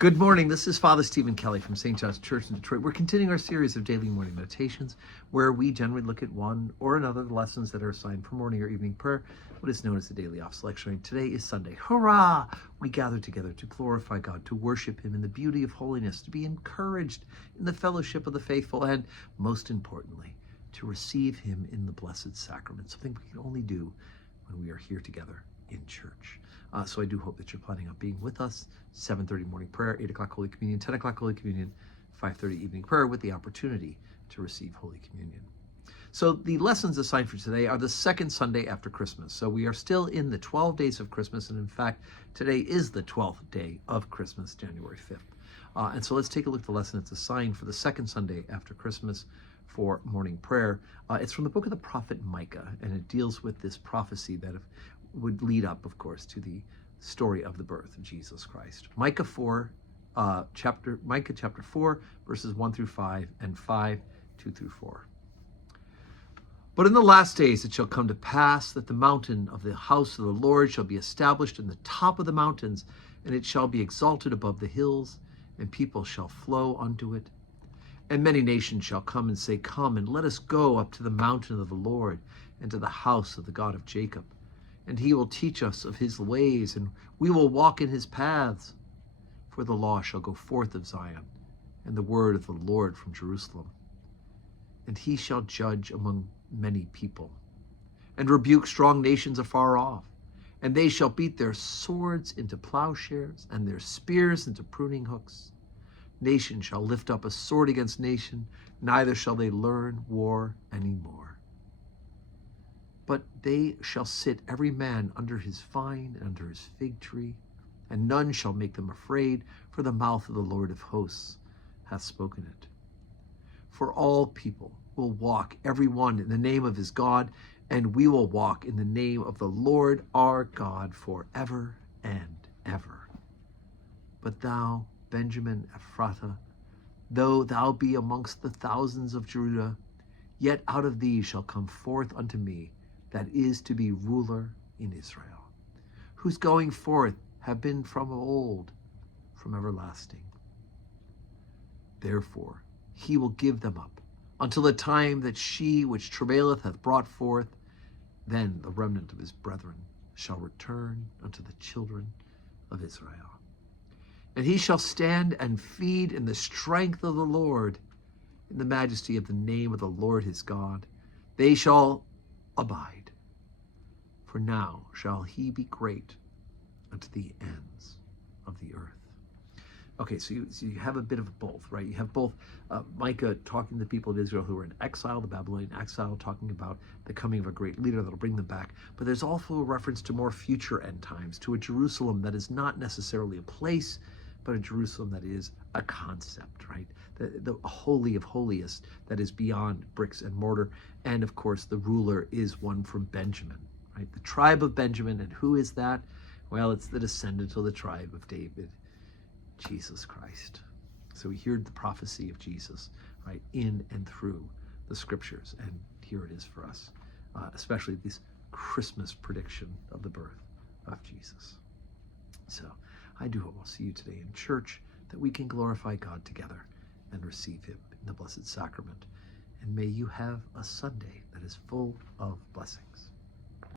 Good morning. This is Father Stephen Kelly from St. John's Church in Detroit. We're continuing our series of daily morning meditations where we generally look at one or another of the lessons that are assigned for morning or evening prayer, what is known as the Daily Office Lectionary. Today is Sunday. Hurrah! We gather together to glorify God, to worship Him in the beauty of holiness, to be encouraged in the fellowship of the faithful, and most importantly, to receive Him in the Blessed Sacrament, something we can only do when we are here together in church. So I do hope that you're planning on being with us. 7:30 morning prayer, 8 o'clock Holy Communion, 10 o'clock Holy Communion, 5:30 evening prayer with the opportunity to receive Holy Communion. So the lessons assigned for today are the second Sunday after Christmas. So we are still in the 12 days of Christmas. And in fact, today is the 12th day of Christmas, January 5th. And so let's take a look at the lesson that's assigned for the second Sunday after Christmas for morning prayer. It's from the book of the prophet Micah, and it deals with this prophecy that would lead up, of course, to the story of the birth of Jesus Christ. Micah chapter 4, verses 1 through 5, and 5, 2 through 4. But in the last days it shall come to pass that the mountain of the house of the Lord shall be established in the top of the mountains, and it shall be exalted above the hills, and people shall flow unto it. And many nations shall come and say, Come, and let us go up to the mountain of the Lord, and to the house of the God of Jacob. And he will teach us of his ways, and we will walk in his paths. For the law shall go forth of Zion, and the word of the Lord from Jerusalem. And he shall judge among many people, and rebuke strong nations afar off. And they shall beat their swords into plowshares, and their spears into pruning hooks. Nation shall lift up a sword against nation, neither shall they learn war any more. But they shall sit every man under his vine and under his fig tree, and none shall make them afraid, for the mouth of the Lord of hosts hath spoken it. For all people will walk, every one in the name of his God, and we will walk in the name of the Lord our God forever and ever. But thou, Benjamin Ephrathah, though thou be amongst the thousands of Judah, yet out of thee shall come forth unto me that is to be ruler in Israel, whose going forth have been from old, from everlasting. Therefore he will give them up until the time that she which travaileth hath brought forth. Then the remnant of his brethren shall return unto the children of Israel. And he shall stand and feed in the strength of the Lord, in the majesty of the name of the Lord his God. They shall abide. For now shall he be great unto the ends of the earth. Okay, so you have a bit of both, right? You have both Micah talking to the people of Israel who are in exile, the Babylonian exile, talking about the coming of a great leader that'll bring them back. But there's also a reference to more future end times, to a Jerusalem that is not necessarily a place, but a Jerusalem that is a concept, right? The holy of holiest that is beyond bricks and mortar. And of course, the ruler is one from Benjamin, right? The tribe of Benjamin. And who is that? Well, it's the descendant of the tribe of David, Jesus Christ. So we hear the prophecy of Jesus, right, in and through the scriptures. And here it is for us, especially this Christmas prediction of the birth of Jesus. So I do hope I'll see you today in church, that we can glorify God together and receive him in the Blessed Sacrament. And may you have a Sunday that is full of blessings.